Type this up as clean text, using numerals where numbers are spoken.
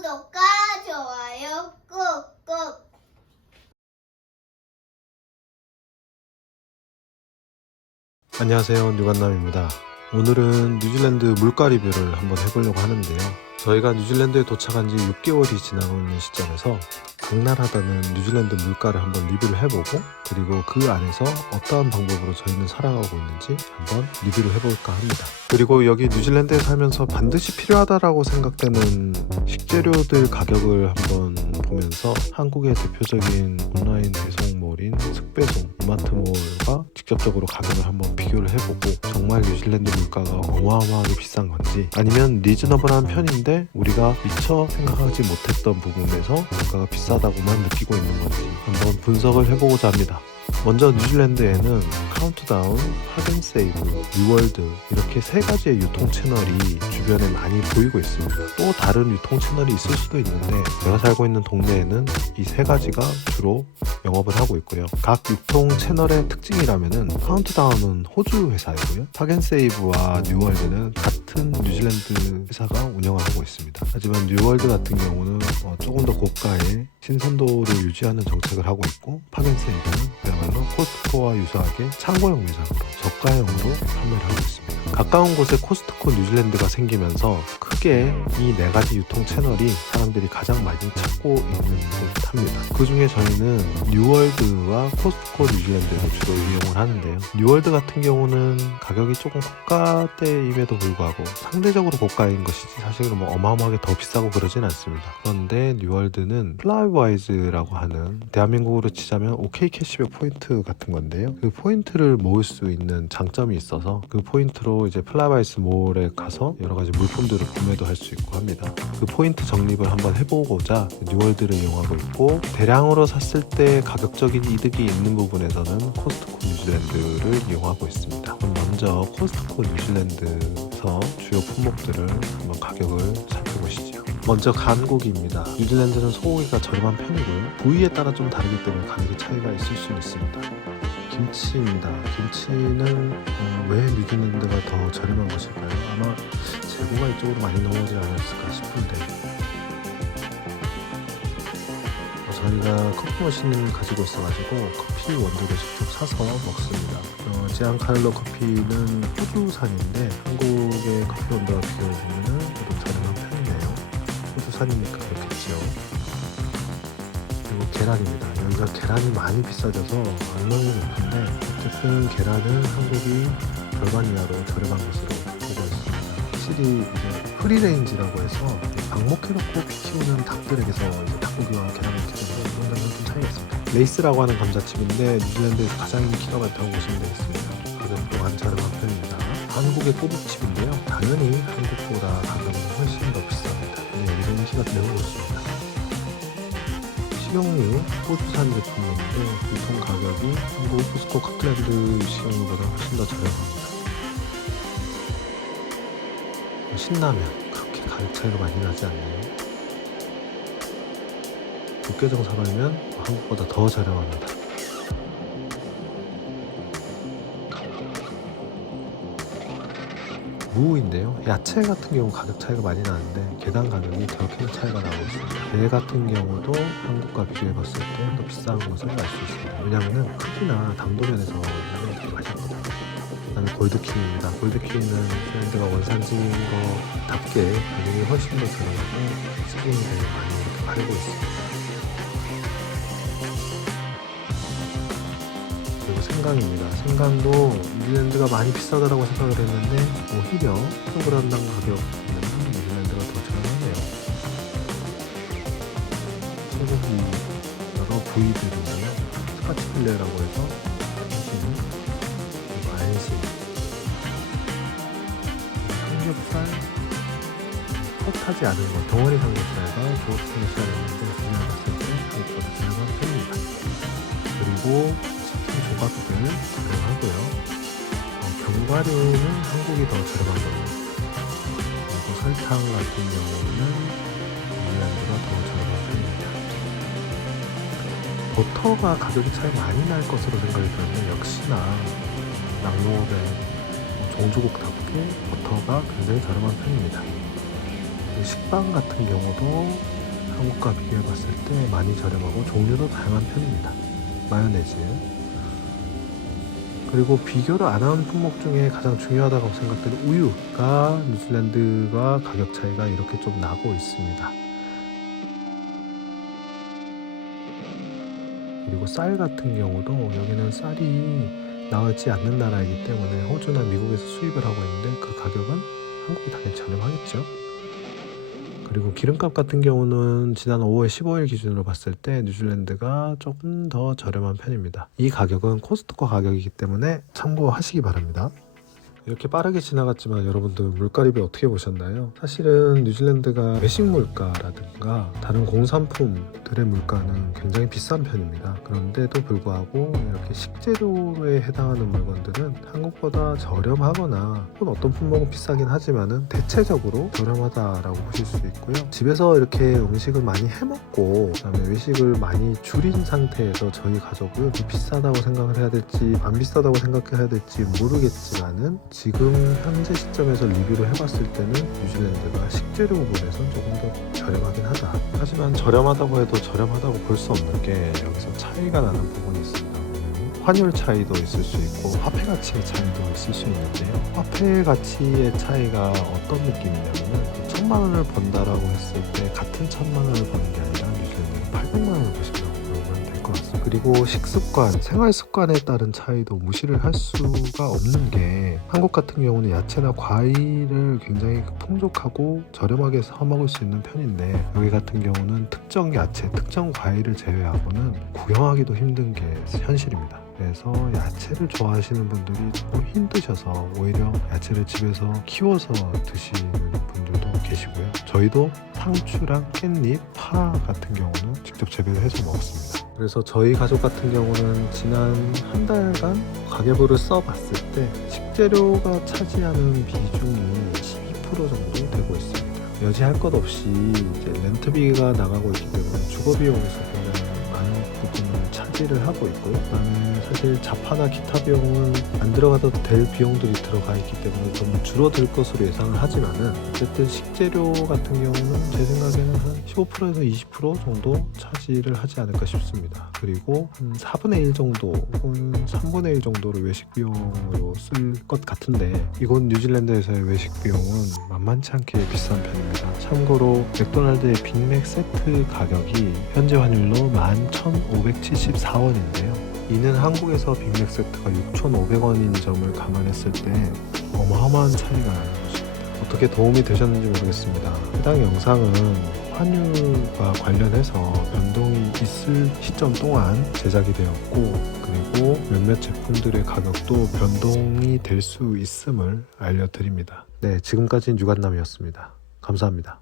구독과 좋아요 꾹꾹. 안녕하세요, 뉴간남입니다. 오늘은 뉴질랜드 물가 리뷰를 한번 해보려고 하는데요. 저희가 뉴질랜드에 도착한 지 6개월이 지나고 있는 시점에서 강날하다는 뉴질랜드 물가를 한번 리뷰를 해보고, 그리고 그 안에서 어떠한 방법으로 저희는 살아가고 있는지 한번 리뷰를 해볼까 합니다. 그리고 여기 뉴질랜드에 살면서 반드시 필요하다라고 생각되는 식재료들 가격을 한번 보면서 한국의 대표적인 온라인 배송몰인 슥배송, 이마트몰과 직접적으로 가격을 한번 비교를 해보고, 정말 뉴질랜드 물가가 어마어마하게 비싼 건지, 아니면 리즈너블한 편인데 우리가 미처 생각하지 못했던 부분에서 물가가 비싸다고만 느끼고 있는 건지 한번 분석을 해보고자 합니다. 먼저 뉴질랜드에는 카운트다운, 팝앤세이브, 뉴월드 이렇게 세 가지의 유통 채널이 주변에 많이 보이고 있습니다. 또 다른 유통 채널이 있을 수도 있는데, 제가 살고 있는 동네에는 이 세 가지가 주로 영업을 하고 있고요. 각 유통 채널의 특징이라면은 카운트다운은 호주 회사이고요, 팝앤세이브와 뉴월드는 같은 뉴질랜드 회사가 운영하고 있습니다. 하지만 뉴월드 같은 경우는 조금 더 고가의 신선도를 유지하는 정책을 하고 있고, 팝앤세이브는 그야말로 코스트코와 유사하게 창고형 매장으로 저가형으로 판매를 하고 있습니다. 가까운 곳에 코스트코 뉴질랜드가 생기면서 크게 이 네 가지 유통 채널이 사람들이 가장 많이 찾고 있는 듯 합니다. 그 중에 저희는 뉴월드와 코스트코 뉴질랜드를 주로 이용을 하는데요. 뉴월드 같은 경우는 가격이 조금 고가대임에도 불구하고 상대적으로 고가인 것이지 사실은 뭐 어마어마하게 더 비싸고 그러진 않습니다. 그런데 뉴월드는 플라이와이즈라고 하는, 대한민국으로 치자면 OK 캐시백 포인트 같은 건데요. 그 포인트를 모을 수 있는 장점이 있어서 그 포인트로 이제 플라이와이즈 몰에 가서 여러 가지 물품들을 구매도 할 수 있고 합니다. 그 포인트 적립을 한번 해보고자 뉴월드를 이용하고 있고, 대량으로 샀을 때 가격적인 이득이 있는 부분에서는 코스트코 뉴질랜드를 이용하고 있습니다. 그럼 먼저 코스트코 뉴질랜드에서 주요 품목들을 한번 가격을 살펴보시죠. 먼저 간고기입니다. 뉴질랜드는 소고기가 저렴한 편이고요. 부위에 따라 좀 다르기 때문에 가격의 차이가 있을 수는 있습니다. 김치입니다. 김치는 왜 뉴질랜드가 더 저렴한 것일까요? 아마 재고가 이쪽으로 많이 넘어오지 않았을까 싶은데, 저희가 커피 머신을 가지고 있어가지고 커피 원두를 직접 사서 먹습니다. 지안칼로 커피는 호주산인데 한국의 커피 원두와 비교해보면 좀 저렴한 편이네요. 호주산이니까 그렇겠죠. 그리고 계란입니다. 여기가 계란이 많이 비싸져서 악명이 높은데, 어쨌든 계란은 한국이 절반 이하로 저렴한 것으로 보고 있습니다. 확실히 이제 프리레인지라고 해서 방목해놓고 피 키우는 닭들에게서 이제 닭고기와 계란을 키우는 그런 점은 좀 차이가 있습니다. 레이스라고 하는 감자칩인데 뉴질랜드에서 가장 인기가 많다고 보시면 되겠습니다. 가격 또한 저렴한 편입니다. 한국의 꼬북칩인데요. 당연히 한국보다 가격은 훨씬 더 비쌉니다. 이런 인기가 매우 높습니다. 식용유, 호주산 제품인데 유통 가격이 한국 코스코 카틀랜드 식용유보다 훨씬 더 저렴합니다. 신라면 그렇게 가격 차이가 많이 나지 않네요. 육개장 사발면 한국보다 더 저렴합니다. 무인데요. 야채 같은 경우 가격 차이가 많이 나는데 계단 가격이 더 큰 차이가 나고 있습니다. 배 같은 경우도 한국과 비교해봤을 때 더 비싼 것을 알 수 있습니다. 왜냐하면 크기나 당도면에서 되게 맛있거든요. 그다음에 골드킹입니다. 골드킹은 뉴질랜드가 원산지인 것답게 가격이 훨씬 더 저렴하고 스프링이 되게 많이 이렇게 팔고 있습니다. 그리고 생강입니다. 생강도 뉴질랜드가 많이 비싸다라고 생각을 했는데 오히려 1kg당 가격은 뉴질랜드가 더 저렴하네요. 소고기 여러 부위들이고요. 스카치필레라고 해서 그리고 안심, 삼겹살, 컷하지 않은 것, 덩어리 삼겹살과 조업 삼겹살이었는데 그냥 봤을 때 한국보다 저렴한 편입니다. 그리고 조각들 저렴하고요. 견과류는 한국이 더 저렴한 겁니다. 그리고 설탕 같은 경우는 뉴질랜드가 더 저렴한 편입니다. 버터가 가격이 차이 많이 날 것으로 생각이 드는데, 역시나 낙농업의 종주국답게 버터가 굉장히 저렴한 편입니다. 식빵 같은 경우도 한국과 비교해 봤을 때 많이 저렴하고 종류도 다양한 편입니다. 마요네즈. 그리고 비교를 안 한 품목 중에 가장 중요하다고 생각되는 우유가 뉴질랜드와 가격 차이가 이렇게 좀 나고 있습니다. 그리고 쌀 같은 경우도 여기는 쌀이 나오지 않는 나라이기 때문에 호주나 미국에서 수입을 하고 있는데 그 가격은 한국이 당연히 저렴하겠죠. 그리고 기름값 같은 경우는 지난 5월 15일 기준으로 봤을 때 뉴질랜드가 조금 더 저렴한 편입니다. 이 가격은 코스트코 가격이기 때문에 참고하시기 바랍니다. 이렇게 빠르게 지나갔지만 여러분들 물가 리뷰 어떻게 보셨나요? 사실은 뉴질랜드가 외식 물가라든가 다른 공산품들의 물가는 굉장히 비싼 편입니다. 그런데도 불구하고 이렇게 식재료에 해당하는 물건들은 한국보다 저렴하거나 혹은 어떤 품목은 비싸긴 하지만은 대체적으로 저렴하다라고 보실 수 있고요. 집에서 이렇게 음식을 많이 해먹고 그다음에 외식을 많이 줄인 상태에서 저희 가족은 비싸다고 생각을 해야 될지 안 비싸다고 생각해야 될지 모르겠지만은 지금 현재 시점에서 리뷰를 해봤을 때는 뉴질랜드가 식재료 부분에선 조금 더 저렴하긴 하다. 하지만 저렴하다고 해도 저렴하다고 볼 수 없는 게 여기서 차이가 나는 부분이 있습니다. 환율 차이도 있을 수 있고 화폐 가치의 차이도 있을 수 있는데요. 화폐 가치의 차이가 어떤 느낌이냐면은 1000만 원을 번다라고 했을 때 같은 1000만 원을 버는 게 아니라 뉴질랜드는 800만 원을 버신다고 보면 될 것 같습니다. 그리고 식습관, 생활 습관에 따른 차이도 무시를 할 수가 없는 게 한국 같은 경우는 야채나 과일을 굉장히 풍족하고 저렴하게 사 먹을 수 있는 편인데 여기 같은 경우는 특정 야채, 특정 과일을 제외하고는 구경하기도 힘든 게 현실입니다. 그래서 야채를 좋아하시는 분들이 조금 힘드셔서 오히려 야채를 집에서 키워서 드시는 분들도 계시고요. 저희도 상추랑 깻잎, 파 같은 경우는 직접 재배를 해서 먹었습니다. 그래서 저희 가족 같은 경우는 지난 한 달간 가계부를 써봤을 때 식재료가 차지하는 비중이 12% 정도 되고 있습니다. 여지할 것 없이 이제 렌트비가 나가고 있기 때문에 주거비용에서 굉장히 많은 부분을 차지를 하고 있고요. 그다음에 사실 자파나 기타 비용은 안 들어가도 될 비용들이 들어가 있기 때문에 좀 줄어들 것으로 예상을 하지만은 어쨌든 식재료 같은 경우는 제 생각에는 한 15%에서 20% 정도 차지를 하지 않을까 싶습니다. 그리고 한 4분의 1 정도 혹은 3분의 1 정도를 외식 비용으로 쓸 것 같은데 이곳 뉴질랜드에서의 외식 비용은 만만치 않게 비싼 편입니다. 참고로 맥도날드의 빅맥 세트 가격이 현재 환율로 11,574원인데요. 이는 한국에서 빅맥 세트가 6,500원인 점을 감안했을 때 어마어마한 차이가 나는 것입니다. 어떻게 도움이 되셨는지 모르겠습니다. 해당 영상은 환율과 관련해서 변동이 있을 시점 동안 제작이 되었고 그리고 몇몇 제품들의 가격도 변동이 될 수 있음을 알려드립니다. 네, 지금까지는 유관남이었습니다. 감사합니다.